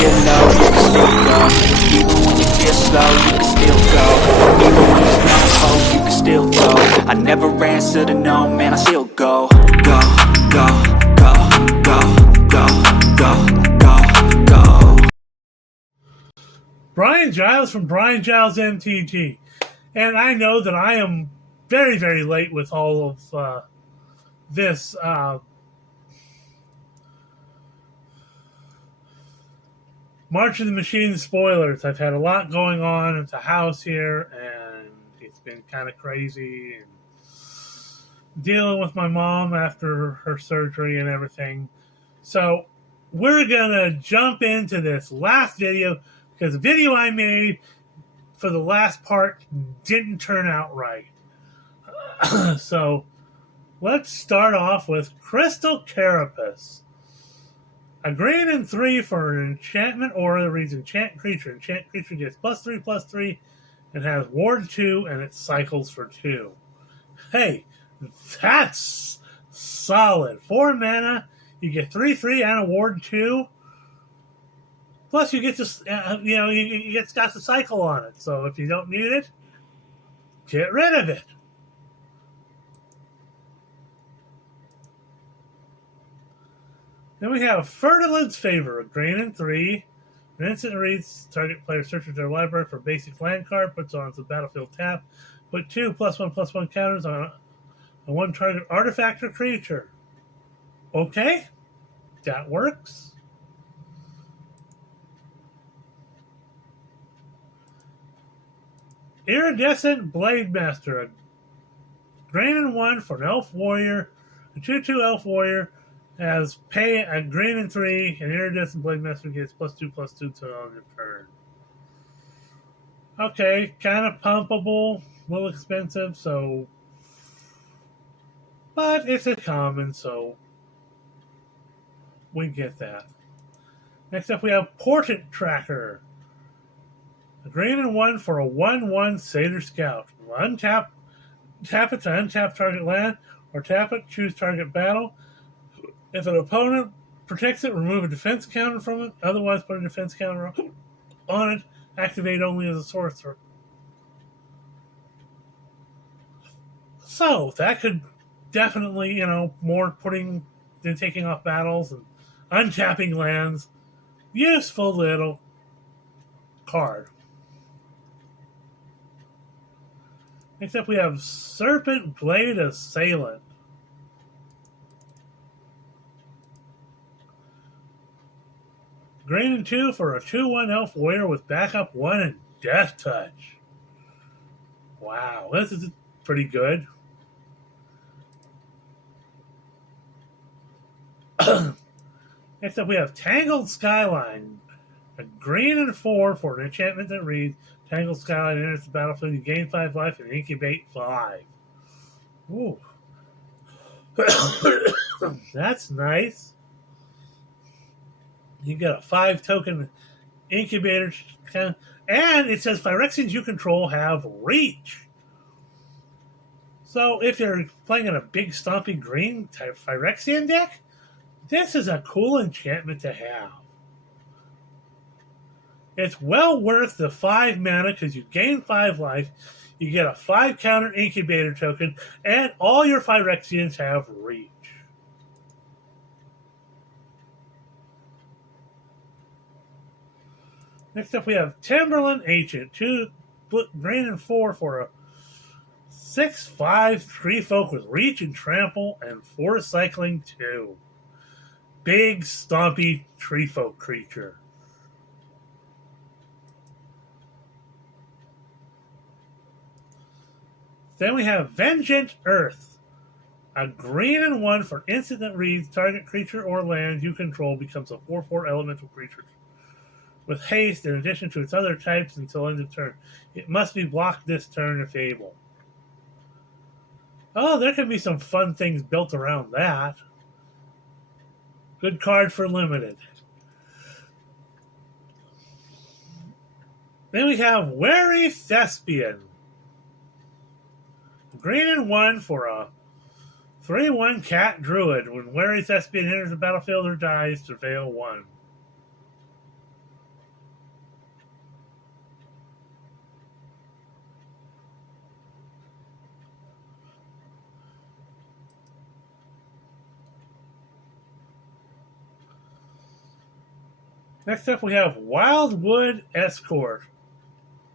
feel low, you can still go. Even when you feel slow, you can still go. Even when there's no hope, you can still go. I never answer to no, man, I still go. Go, go, go, go, go, go, go, go. Brian Giles from Brian Giles MTG. And I know that I am very, very late with all of this. March of the Machines spoilers. I've had a lot going on at the house here, and it's been kind of crazy. And dealing with my mom after her surgery and everything. So we're going to jump into this last video because the video I made for the last part didn't turn out right. So let's start off with Crystal Carapace. A green and 3 for an enchantment aura that reads enchant creature. Enchant creature gets +3/+3 and has ward 2 and it cycles for 2. Hey, that's solid. 4 mana, you get 3/3 and a ward 2. Plus you get this, it's got the cycle on it. So if you don't need it, get rid of it. Then we have Fer-de-Lance Favor, a green and 3. An instant reads, target player searches their library for basic land card, puts on the battlefield tap, put 2 +1/+1 counters on a one target artifact or creature. Okay, that works. Iridescent Blademaster, a green and 1 for an elf warrior, a 2/2 elf warrior. As pay a green and 3, and Iridescent Blademaster gets +2/+2 to on your turn. Okay, kind of pumpable, a little expensive, so. But it's a common, so we get that. Next up, we have Portent Tracker. A green and 1 for a 1/1 Satyr Scout. Tap it to untap target land, or tap it, choose target battle. If an opponent protects it, remove a defense counter from it. Otherwise, put a defense counter on it. Activate only as a sorcerer. So, that could definitely, more putting than taking off battles and untapping lands. Useful little card. Next up, we have Serpent Blade Assailant. Green and 2 for a 2/1 elf warrior with backup 1 and Death Touch. Wow, this is pretty good. Next up, we have Tangled Skyline. A green and 4 for an enchantment that reads Tangled Skyline enters the battlefield. You gain 5 life and incubate 5. Ooh. That's nice. You get a 5 token incubator, and it says Phyrexians you control have reach. So if you're playing in a big stompy green type Phyrexian deck, this is a cool enchantment to have. It's well worth the 5 mana because you gain 5 life, you get a 5 counter incubator token, and all your Phyrexians have reach. Next up, we have Timberland Ancient. 2 green and 4 for a 6/5 tree folk with reach and trample and 4 cycling 2. Big, stompy tree folk creature. Then we have Vengeant Earth. A green and 1 for instant that reads target creature or land you control becomes a 4/4 elemental creature with haste in addition to its other types until end of turn. It must be blocked this turn if able. Oh, there could be some fun things built around that. Good card for limited. Then we have Wary Thespian. Green and 1 for a 3/1 cat druid. When Wary Thespian enters the battlefield or dies, surveil 1. Next up, we have Wildwood Escort.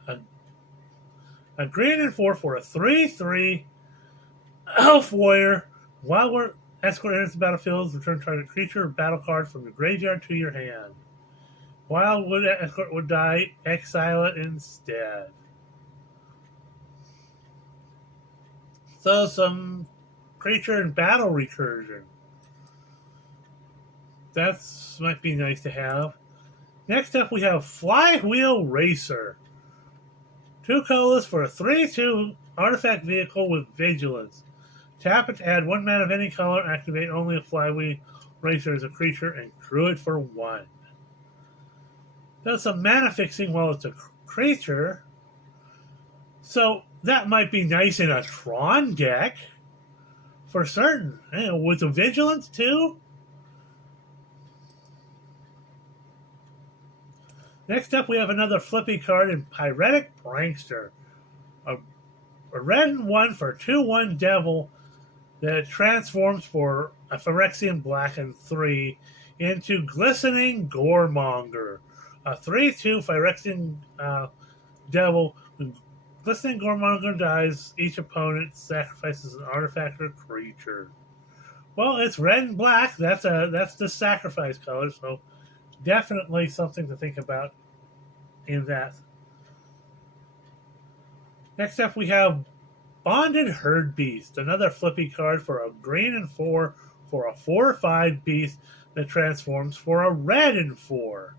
A green and 4 for a 3/3 elf warrior. Wildwood Escort enters the battlefield. Return target creature or battle card from your graveyard to your hand. Wildwood Escort would die. Exile it instead. So some creature and battle recursion. That might be nice to have. Next up, we have Flywheel Racer. 2 colors for a 3/2 artifact vehicle with vigilance. Tap it to add 1 mana of any color. Activate only a Flywheel Racer as a creature and crew it for 1. Does some mana fixing while it's a creature. So that might be nice in a Tron deck. For certain. With the vigilance too. Next up, we have another flippy card in Pyretic Prankster. A red and 1 for 2/1 Devil that transforms for a Phyrexian black and 3 into Glistening Goremonger. A 3/2 Phyrexian Devil. When Glistening Goremonger dies, each opponent sacrifices an artifact or creature. Well, it's red and black. That's the sacrifice color, so definitely something to think about in that. Next up, we have Bonded Herd Beast, another flippy card for a green and 4 for a 4/5 beast that transforms for a red and 4.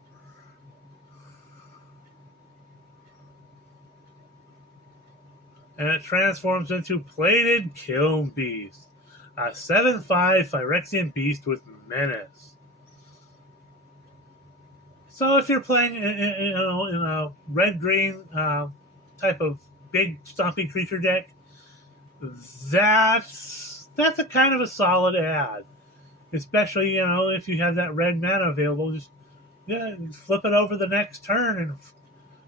And it transforms into Plated Kiln Beast, a 7/5 Phyrexian beast with menace. So if you're playing in a red-green type of big stompy creature deck, that's a kind of a solid add. Especially, if you have that red mana available, just flip it over the next turn and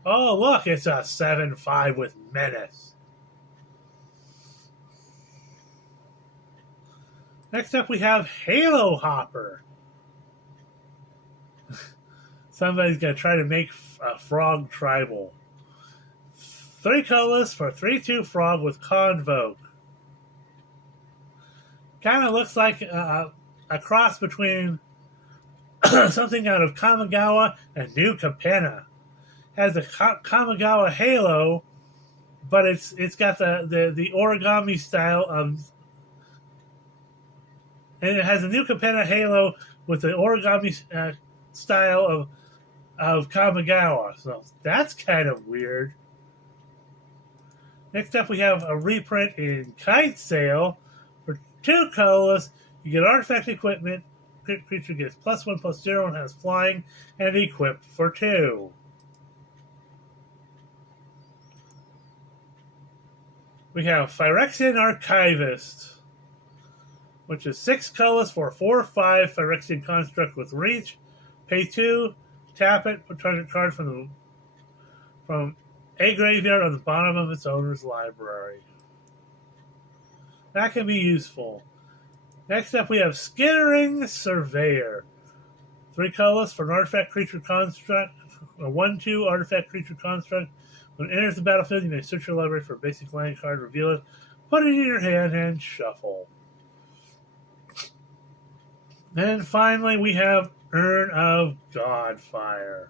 oh look, it's a 7/5 with menace. Next up, we have Halo Hopper. Somebody's going to try to make a frog tribal. 3 colors for 3/2 frog with Convoke. Kind of looks like a cross between something out of Kamigawa and New Capenna. Has the Kamigawa halo, but it's got the origami style of, and it has a New Capenna halo with the origami style of Kamigawa. So that's kind of weird. Next up, we have a reprint in Kite Sail. For 2 colors, you get artifact equipment. Creature gets +1/+0 and has flying and equipped for 2. We have Phyrexian Archivist, which is 6 colors for a 4/5 Phyrexian construct with reach. Pay 2, tap it, put target card from a graveyard on the bottom of its owner's library. That can be useful. Next up, we have Skittering Surveyor. 3 colors for an artifact creature construct, a 1/2 artifact creature construct. When it enters the battlefield, you may search your library for a basic land card, reveal it, put it in your hand, and shuffle. And finally, we have Urn of Godfire.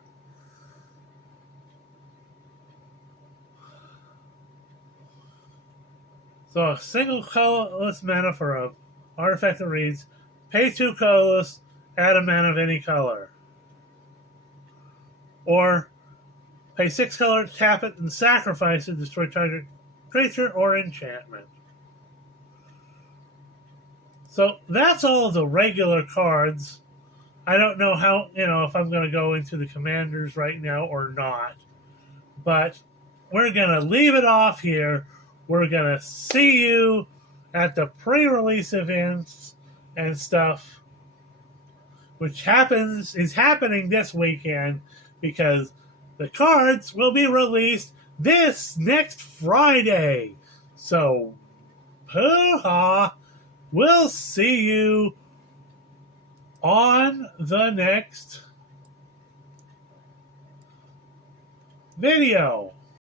So a single colorless mana for an artifact that reads, pay 2 colorless, add a mana of any color. Or pay 6 color, tap it, and sacrifice it, destroy target creature or enchantment. So that's all of the regular cards. I don't know how, if I'm going to go into the commanders right now or not. But we're going to leave it off here. We're going to see you at the pre-release events and stuff, which is happening this weekend because the cards will be released this next Friday. So, hoo-ha, we'll see you on the next video.